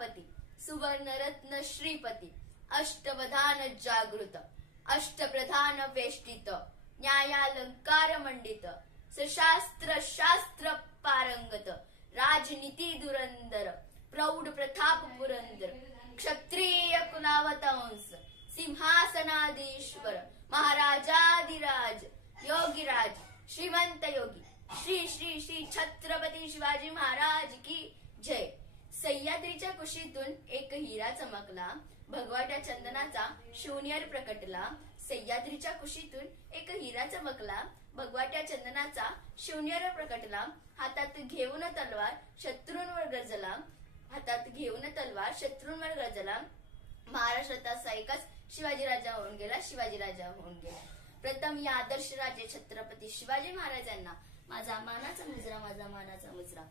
प्रजापती सुवर्णरत्न श्रीपती अष्टवधान जागृत अष्टप्रधान वेष्टित न्यायालंकार मंडित सशास्त्र शास्त्र पारंगत राजनीती धुरंधर प्रौढ प्रताप पुरंदर क्षत्रिय कुलावतंस सिंहासनाधीश्वर महाराजाधिराज योगीराज श्रीमंत योगी श्री श्री श्री छत्रपती शिवाजी महाराज की जय। सह्याद्रीच्या कुशीतून एक हिरा चमकला, भगवाट्या चंदनाचा शून्यर प्रकटला। सह्याद्रीच्या कुशीतून एक हिरा चमकला, भगवाट्या चंदनाचा शून्यर प्रकटला। हातात घेऊन तलवार शत्रूंवर गरजला, हातात घेऊन तलवार शत्रूंवर गरजला। महाराष्ट्रात असा एकच शिवाजी राजा होऊन गेला, शिवाजी राजा होऊन गेला। प्रथम या आदर्श राजे छत्रपती शिवाजी महाराजांना माझा मानाचा मुजरा, माझा मानाचा मुजरा।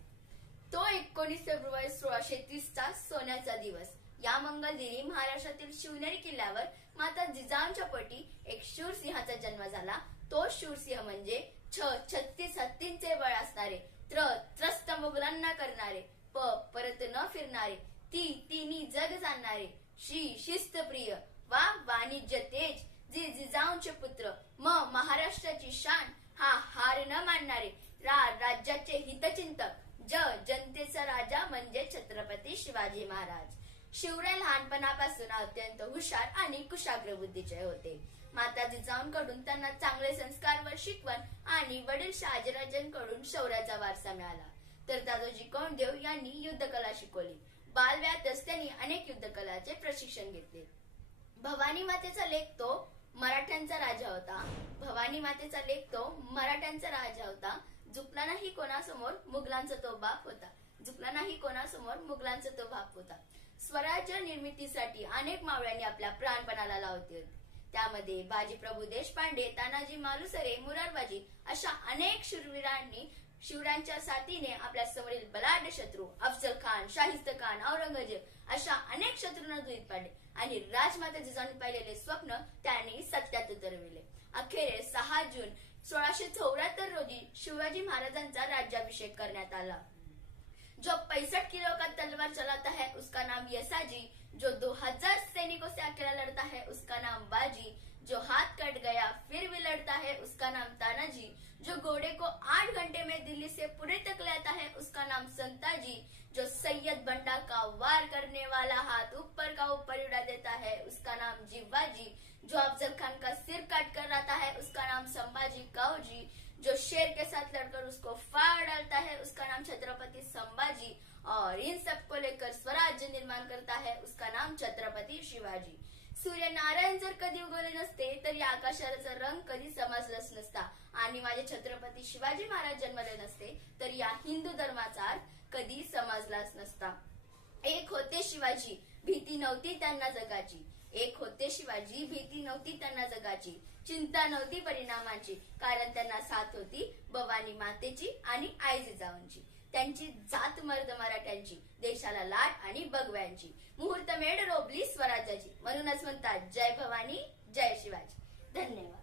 तो 19 फेब्रुवारी 1630 चा सोन्याचा दिवस। या मंगलदिनी महाराष्ट्रातील शिवनेरी किल्ल्यावर माता जिजाऊंच्या पोटी एक शूरसिंहाचा जन्म झाला। तो शूरसिंह म्हणजे 36 हत्तींचे बळ असणारे, त्रस्त मुघलांना करणारे, परत न फिरणारे, तिन्ही जग जाणणारे, शिस्तप्रिय वा वाणिज्य तेज जिजाऊंचे पुत्र, महाराष्ट्राची शान, हा हार न मानणारे, राज्याचे हितचिंतक, जनतेचा राजा म्हणजे छत्रपती शिवाजी महाराज। शिवराय लहानपणापासून अत्यंत हुशार आणि कुशाग्र बुद्धीचे होते। माता जिजाऊंकडून त्यांना चांगले संस्कार व शिकवण आणि वडील शहाजीराजांकडून शौर्याचा वारसा मिळाला। तर दादोजी कोंडदेव यांनी युद्धकला शिकवली। बालवयातच त्यांनी अनेक युद्धकलाचे प्रशिक्षण घेतले। भवानी मातेचा लेक तो मराठ्यांचा राजा होता, भवानी मातेचा लेक तो मराठ्यांचा राजा होता। झुकला नाही कोणासमोर मुघलांचा तो बाप होता, झुकला नाही कोणासमोर मुघलांचा तो बाप होता। स्वराज्य निर्मितीसाठी अनेक मावळ्यांनी आपल्या प्राणपणाला लावले होते। त्यामध्ये बाजी प्रभू देशपांडे, तानाजी मालुसरे, मुरारबाजी अशा अनेक शूरवीरांनी शिवरायांच्या साथीने आपल्या समोरील बलाढ्य शत्रू अफजल खान, शाहिस्त खान, औरंगजेब अशा अनेक शत्रूंना धुळीत पाडले आणि राजमाता जिजाऊंनी पाहिलेले स्वप्न त्यांनी सत्यात उतरविले। अखेर 6 जून 1674 रोजी शिवाजी महाराजांचा राज्याभिषेक करण्यात आला। जो 65 किलो का तलवार चलाता है उसका नाम यसाजी, जो 2000 सैनिकों से अकेला लड़ता है उसका नाम बाजी, जो हाथ कट गया फिर भी लड़ता है उसका नाम तानाजी, जो घोड़े को 8 घंटे में दिल्ली से पुणे तक लाता है उसका नाम संताजी, जो सैयद बंडा का वार करने वाला हाथ ऊपर का ऊपर उड़ा देता है उसका नाम जिव्वाजी, जो अफजल खान का सिर काट कर लाता है उसका नाम संभाजी काऊजी, जो शेर के साथ लड़कर उसको फाड़ डालता है उसका नाम छत्रपति संभाजी, और इन सबको लेकर स्वराज्य निर्माण करता है उसका नाम छत्रपती शिवाजी। सूर्यनारायण जर कधी उगवले नसते तर या आकाशाचा रंग कधी समजलाच नसता आणि माझे छत्रपती शिवाजी महाराज जन्मले नसते तर या हिंदू धर्माचा अर्थ कधी समजलाच नसता। एक होते शिवाजी, भीती नव्हती त्यांना जगाची, एक होते शिवाजी, भीती नव्हती त्यांना जगाची, चिंता नव्हती परिणामाची, कारण त्यांना साथ होती भवानी मातेची आणि आई जिजाऊंची। त्यांची जात मर्द मराठ्यांची, देशाला लाट आणि भगव्यांची, मुहूर्तमेढ रोबली स्वराज्याची, म्हणूनच म्हणतात जय भवानी जय शिवाजी। धन्यवाद।